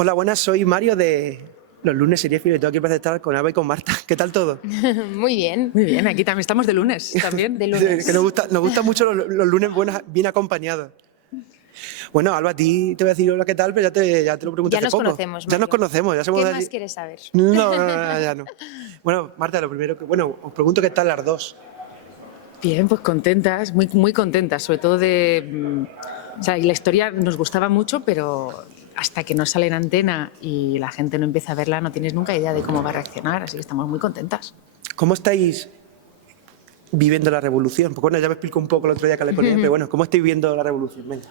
Hola, buenas, soy Mario de Los Lunes Serie Film y tengo aquí para estar con Alba y con Marta. ¿Qué tal todo? Muy bien. Muy bien, aquí también estamos de lunes. También. De lunes. Que nos gustan mucho los lunes bien acompañados. Bueno, Alba, a ti te voy a decir hola, ¿qué tal? Pero ya te lo pregunté Ya hace nos poco. conocemos, Ya nos Mario. conocemos, ya somos ¿Qué de más allí. quieres saber? No, ya no. Bueno, Marta, lo primero que... Bueno, os pregunto qué tal las dos. Bien, pues contentas, muy, muy contentas, sobre todo o sea, la historia nos gustaba mucho, pero hasta que no sale en antena y la gente no empieza a verla, no tienes nunca idea de cómo va a reaccionar, así que estamos muy contentas. ¿Cómo estáis viviendo la revolución? Pues bueno, ya me explico un poco el otro día que le ponía, pero bueno, ¿cómo estáis viviendo la revolución? Venga.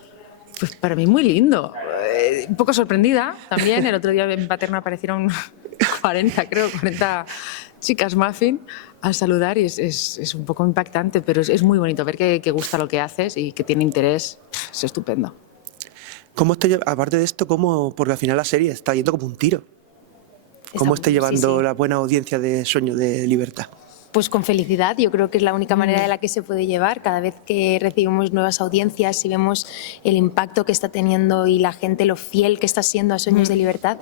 Pues para mí muy lindo. Un poco sorprendida también. El otro día en Paterna aparecieron 40 chicas muffin al saludar y es un poco impactante, pero es muy bonito ver que gusta lo que haces y que tiene interés. Es estupendo. ¿Cómo estáis, aparte de esto, porque al final la serie está yendo como un tiro? ¿Cómo estáis llevando Sí. la buena audiencia de Sueño de Libertad? Pues con felicidad, yo creo que es la única manera de la que se puede llevar. Cada vez que recibimos nuevas audiencias y vemos el impacto que está teniendo y la gente, lo fiel que está siendo a Sueños de Libertad,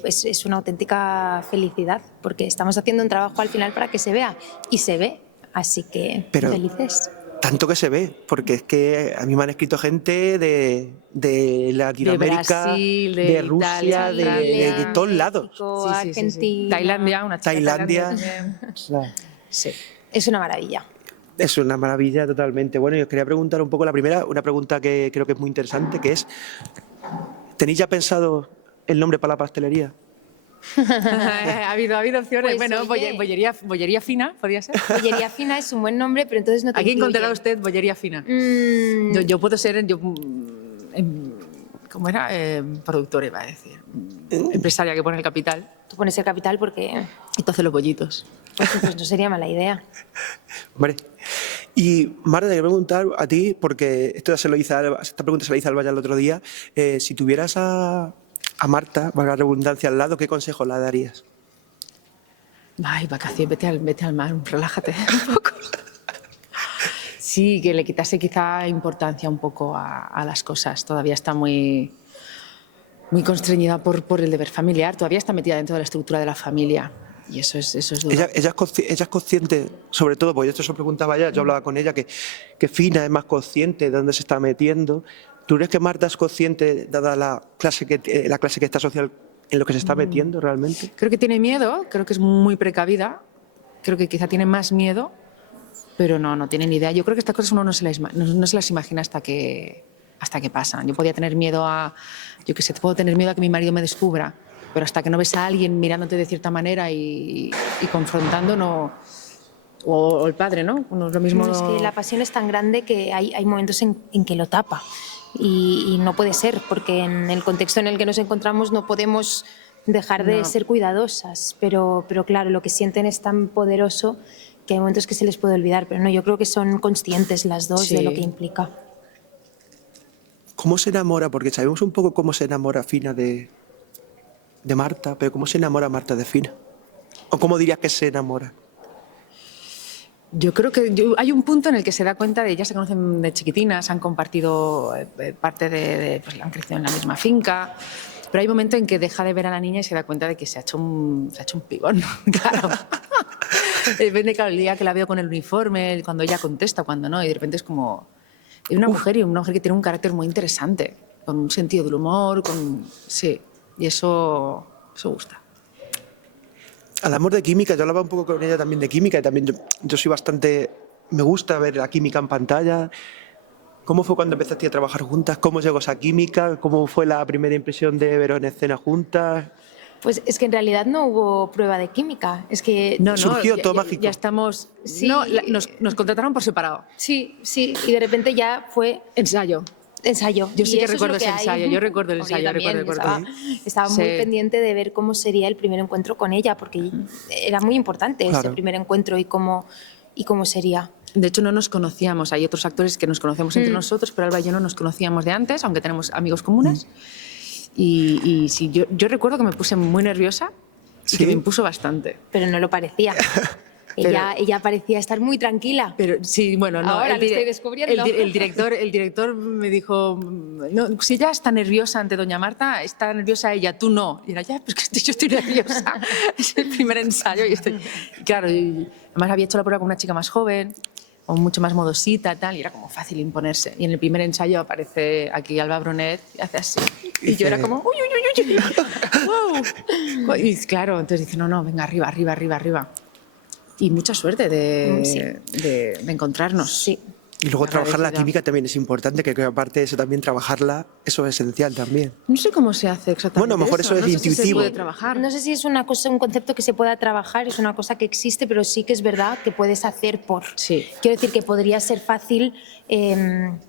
pues es una auténtica felicidad, porque estamos haciendo un trabajo al final para que se vea, y se ve, así que Pero- felices. Tanto que se ve, porque es que a mí me han escrito gente de Latinoamérica, De Brasil, de Rusia, Italia, de todos lados. México, Argentina. Tailandia, una chica Tailandia. también. O sea, Sí. Es una maravilla. es una maravilla totalmente. Bueno, y os quería preguntar un poco la primera, una pregunta que creo que es muy interesante, que es, ¿tenéis ya pensado el nombre para la pastelería? ha habido opciones. Pues, bueno, oye. bollería fina, podría ser. Bollería fina es un buen nombre, pero entonces no te Aquí incluye. encontrará usted bollería fina. Mm, Yo puedo ser, ¿cómo era? Productora, iba a decir. Empresaria que pone el capital Tú pones el capital porque y tú haces los bollitos. pues no sería mala idea. Hombre. Y Marta, te quiero preguntar a ti, porque esto ya se lo hice a Alba, esta pregunta se la hice a Alba ya el otro día, si tuvieras a Marta, valga la redundancia, al lado, ¿qué consejo le darías? Ay, vacaciones, vete al mar, relájate un poco. Sí, que le quitase quizá importancia un poco a las cosas. Todavía está muy constreñida por el deber familiar, todavía está metida dentro de la estructura de la familia. Y eso es duro. Ella es consciente, sobre todo, porque esto se lo preguntaba ella, yo hablaba con ella, que Fina es más consciente de dónde se está metiendo. ¿Tú crees que Marta es consciente, dada la clase que está social, en lo que se está metiendo realmente? Creo que tiene miedo, creo que es muy precavida, creo que quizá tiene más miedo, pero no tiene ni idea. Yo creo que estas cosas uno no se las imagina hasta que pasan. Yo podía tener miedo puedo tener miedo a que mi marido me descubra, pero hasta que no ves a alguien mirándote de cierta manera y confrontando, no. O el padre, ¿no? No es lo mismo. No, es que la pasión es tan grande que hay momentos en que lo tapa. Y no puede ser, porque en el contexto en el que nos encontramos no podemos dejar de ser cuidadosas. Pero claro, lo que sienten es tan poderoso que hay momentos que se les puede olvidar. Pero no, yo creo que son conscientes las dos de lo que implica. ¿Cómo se enamora? Porque sabemos un poco cómo se enamora Fina de Marta, pero ¿cómo se enamora Marta de Fina? ¿O cómo dirías que se enamora? Yo creo que hay un punto en el que se da cuenta de ellas se conocen de chiquitinas, han compartido parte pues han crecido en la misma finca, pero hay un momento en que deja de ver a la niña y se da cuenta de que se ha hecho un pibón, claro. Depende, claro, el día que la veo con el uniforme, cuando ella contesta, cuando no, y de repente es como... Es una mujer que tiene un carácter muy interesante, con un sentido del humor, sí, y eso gusta. Hablamos de química, yo hablaba un poco con ella también de química y también yo soy bastante... Me gusta ver la química en pantalla. ¿Cómo fue cuando empezaste a trabajar juntas? ¿Cómo llegó esa química? ¿Cómo fue la primera impresión de veros en escena juntas? Pues es que en realidad no hubo prueba de química. Es que surgió todo mágico. Ya estamos... Sí. No, nos contrataron por separado. Sí, y de repente ya fue Ensayo. ensayo. Yo sí Y que eso es recuerdo lo que ese hay. ensayo, yo recuerdo el Porque ensayo, yo también recuerdo. Estaba Sí. muy pendiente de ver cómo sería el primer encuentro con ella, porque era muy importante Claro. ese primer encuentro y cómo sería. De hecho, no nos conocíamos. Hay otros actores que nos conocemos entre nosotros, pero Alba y yo no nos conocíamos de antes, aunque tenemos amigos comunes. Y sí, yo recuerdo que me puse muy nerviosa y ¿Sí? que me impuso bastante. Pero no lo parecía. Ella parecía estar muy tranquila. Pero sí, bueno, no. Ahora lo estoy descubriendo. El director me dijo, no, si ella está nerviosa ante doña Marta, está nerviosa ella, tú no. Y era, ya, pues que yo estoy nerviosa. Es el primer ensayo. Y claro, y además había hecho la prueba con una chica más joven, o mucho más modosita y tal, y era como fácil imponerse. Y en el primer ensayo aparece aquí Alba Brunet y hace así. Y yo era como, uy, uy, uy, uy, wow. Y claro, entonces dice, no, venga, arriba, arriba, arriba, arriba. Y mucha suerte de encontrarnos. Sí. Y luego trabajar la química también es importante, que aparte de eso también trabajarla, eso es esencial también. No sé cómo se hace exactamente. Bueno, a lo mejor eso es no sé intuitivo. Si se puede trabajar. No sé si es una cosa, un concepto que se pueda trabajar, es una cosa que existe, pero sí que es verdad que puedes hacer por. Sí. Quiero decir que podría ser fácil. Bueno,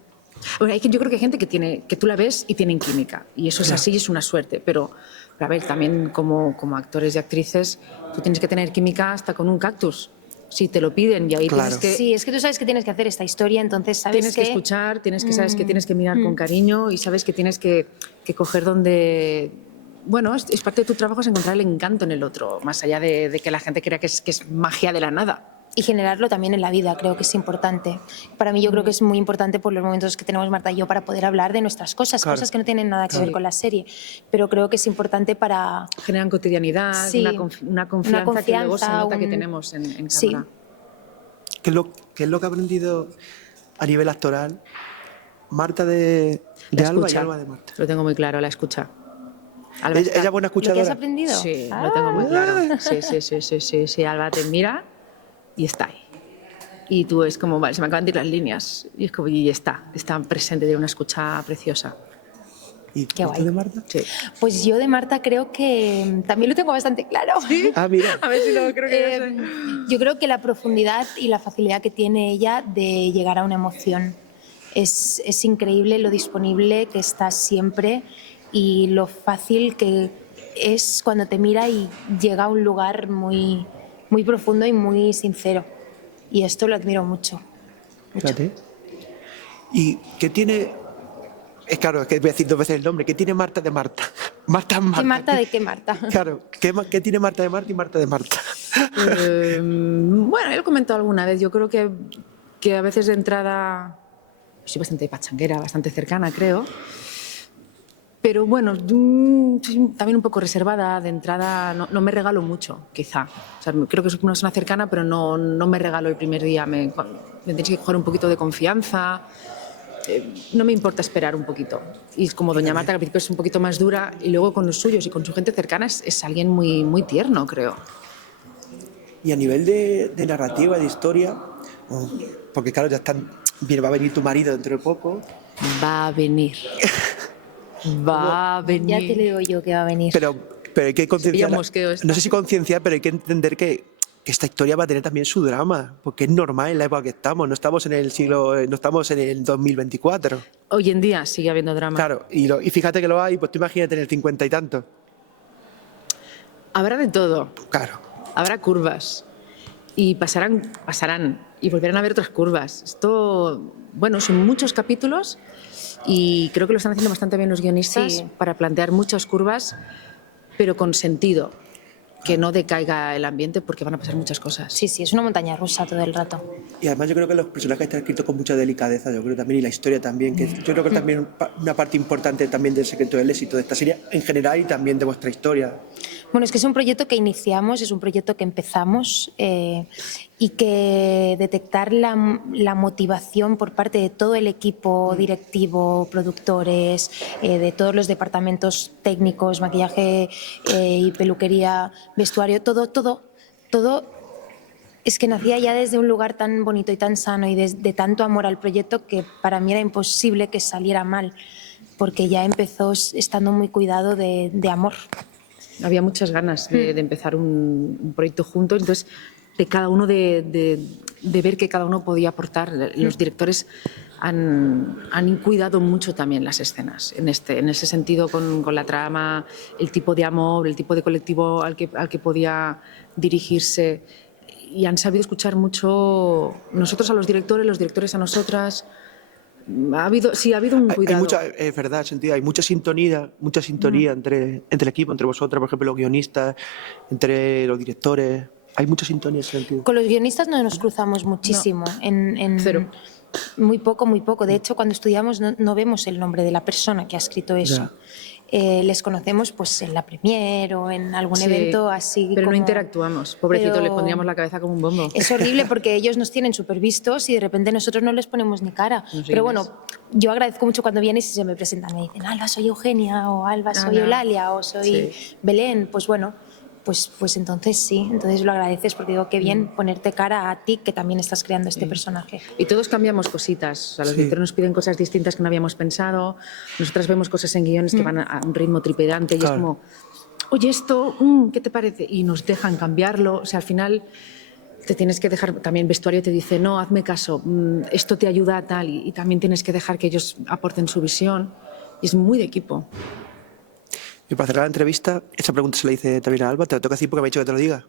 yo creo que hay gente que tú la ves y tienen química, y eso es así y es una suerte, pero a ver, también como actores y actrices, tú tienes que tener química hasta con un cactus. Si te lo piden y ahí tienes que... Sí, es que tú sabes que tienes que hacer esta historia, entonces sabes tienes que escuchar, sabes que tienes que mirar con cariño y sabes que tienes que coger donde... Bueno, es parte de tu trabajo es encontrar el encanto en el otro, más allá de que la gente crea que es magia de la nada. Y generarlo también en la vida, creo que es importante. Para mí yo creo que es muy importante por los momentos que tenemos Marta y yo para poder hablar de nuestras cosas, cosas que no tienen nada que ver con la serie, pero creo que es importante para... Generan cotidianidad, sí, una confianza que luego se nota que tenemos en cámara. Sí. ¿Qué es lo que ha aprendido a nivel actoral Marta de Alba y Alba de Marta? Lo tengo muy claro, la escucha. ¿Ella es buena escuchadora? ¿Lo que has aprendido? Sí, lo tengo muy claro. Sí, Alba te mira y está ahí. Y tú es como, vale, se me acaban de ir las líneas. Y es como, y está presente, tiene una escucha preciosa. ¿Y Qué tú guay. de Marta? Sí. Pues yo de Marta creo que también lo tengo bastante claro. ¿Sí? Ah, mira. A ver si lo creo que Yo creo que la profundidad y la facilidad que tiene ella de llegar a una emoción es increíble, lo disponible que está siempre y lo fácil que es cuando te mira y llega a un lugar muy, muy profundo y muy sincero. Y esto lo admiro mucho. Fíjate. ¿Y qué tiene...? Es claro, es que voy a decir dos veces el nombre. ¿Qué tiene Marta de Marta? Marta. ¿Qué Marta de qué Marta? Claro, ¿qué tiene Marta de Marta y Marta de Marta? Bueno, él comentó alguna vez, yo creo que a veces de entrada soy bastante pachanguera, bastante cercana, creo. Pero bueno, soy también un poco reservada, de entrada no me regalo mucho, quizá. O sea, creo que soy una persona cercana, pero no me regalo el primer día. Me tienes que coger un poquito de confianza. No me importa esperar un poquito. Y como doña Marta, que al principio es un poquito más dura, y luego con los suyos y con su gente cercana es alguien muy, muy tierno, creo. Y a nivel de narrativa, de historia, porque claro, ya va a venir tu marido dentro de poco. Va a venir. Va a venir. Ya te lo digo yo que va a venir. Pero hay que concienciar. No sé si concienciar, pero hay que entender que esta historia va a tener también su drama, porque es normal en la época que estamos, no estamos en el 2024. Hoy en día sigue habiendo drama. Claro, y fíjate que lo hay, pues tú imagínate en el 50 y tanto. Habrá de todo. Claro. Habrá curvas. Y pasarán, y volverán a haber otras curvas. Esto, bueno, son muchos capítulos y creo que lo están haciendo bastante bien los guionistas para plantear muchas curvas, pero con sentido. Que no decaiga el ambiente porque van a pasar muchas cosas. Sí, es una montaña rusa todo el rato. Y además yo creo que los personajes están escritos con mucha delicadeza, yo creo también, y la historia también, que yo creo que también una parte importante también del secreto del éxito de esta serie en general y también de vuestra historia. Bueno, es que es un proyecto que iniciamos, es un proyecto que empezamos y que detectar la motivación por parte de todo el equipo directivo, productores, de todos los departamentos técnicos, maquillaje y peluquería, vestuario, todo es que nacía ya desde un lugar tan bonito y tan sano y de tanto amor al proyecto que para mí era imposible que saliera mal, porque ya empezó estando muy cuidado de amor. Había muchas ganas de empezar un proyecto juntos, entonces de cada uno de ver que cada uno podía aportar. Los directores han cuidado mucho también las escenas, en ese sentido con la trama, el tipo de amor, el tipo de colectivo al que podía dirigirse, y han sabido escuchar mucho nosotros a los directores a nosotras. Ha habido un cuidado. Es verdad, sentido, hay mucha sintonía entre el equipo, entre vosotras, por ejemplo, los guionistas, entre los directores. Hay mucha sintonía en ese sentido. Con los guionistas no nos cruzamos muchísimo. Cero. Muy poco, muy poco. De hecho, cuando estudiamos no vemos el nombre de la persona que ha escrito eso. Les conocemos pues en la premier o en algún evento así. Pero como... no interactuamos. Pobrecito, Pero le pondríamos la cabeza como un bombo. Es horrible porque ellos nos tienen súper vistos y de repente nosotros no les ponemos ni cara. Pero bueno, yo agradezco mucho cuando vienes y se me presentan. Me dicen, Alba, soy Eugenia, o Alba, soy Eulalia, o soy Belén. Pues bueno, pues entonces sí, entonces lo agradeces porque digo, qué bien ponerte cara a ti que también estás creando este personaje. Y todos cambiamos cositas. O sea, los directores nos piden cosas distintas que no habíamos pensado. Nosotras vemos cosas en guiones que van a un ritmo trepidante y es como, oye, esto, ¿qué te parece? Y nos dejan cambiarlo. O sea, al final te tienes que dejar, también el vestuario te dice, no, hazme caso, esto te ayuda a tal. Y también tienes que dejar que ellos aporten su visión. Y es muy de equipo. Y para cerrar la entrevista, esta pregunta se la hice también a Alba, te lo tengo que decir porque me ha dicho que te lo diga.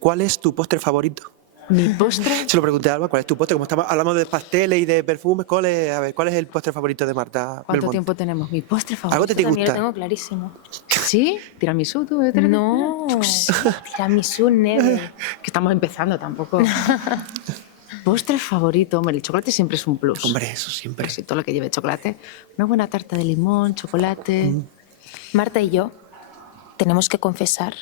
¿Cuál es tu postre favorito? ¿Mi postre? Se lo pregunté a Alba, ¿cuál es tu postre? Como hablamos de pasteles y de perfumes, ¿cuál es el postre favorito de Marta ¿Cuánto Belmonte? tiempo tenemos? ¿Mi postre favorito? ¿Algo te Yo gusta? lo tengo clarísimo. ¿Sí? ¿Tiramisú tú? No, tiramisú, never. Que estamos empezando tampoco. Postre favorito, hombre, el chocolate siempre es un plus. Hombre, eso siempre. Casi todo lo que lleve chocolate. Una buena tarta de limón, chocolate. Marta y yo tenemos que confesar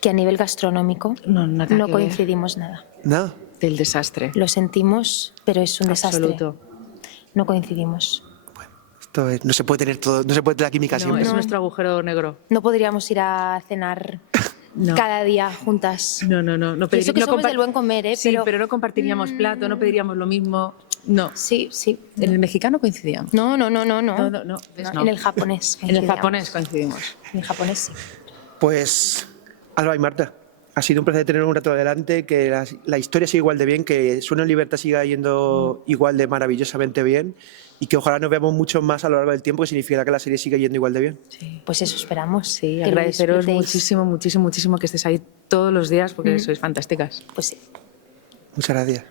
que a nivel gastronómico Nada que ver. coincidimos nada. Nada. Del desastre. Lo sentimos, pero es un desastre. Absoluto. No coincidimos. No se puede tener todo, no se puede tener la química No, siempre. es nuestro agujero negro. No podríamos ir a cenar cada día juntas. No. Y eso que somos del buen comer, ¿eh? Sí, pero no compartiríamos plato, no pediríamos lo mismo. No. Sí. En el mexicano coincidíamos. No. No. En el japonés. En el japonés coincidimos. En el japonés sí. Pues, Alba y Marta, ha sido un placer tener un rato adelante, que la historia siga igual de bien, que Sueño en Libertad siga yendo igual de maravillosamente bien y que ojalá nos veamos mucho más a lo largo del tiempo, que significará que la serie siga yendo igual de bien. Sí. Pues eso esperamos. Sí, que lo agradeceros disfrutéis. muchísimo que estéis ahí todos los días porque sois fantásticas. Pues sí. Muchas gracias.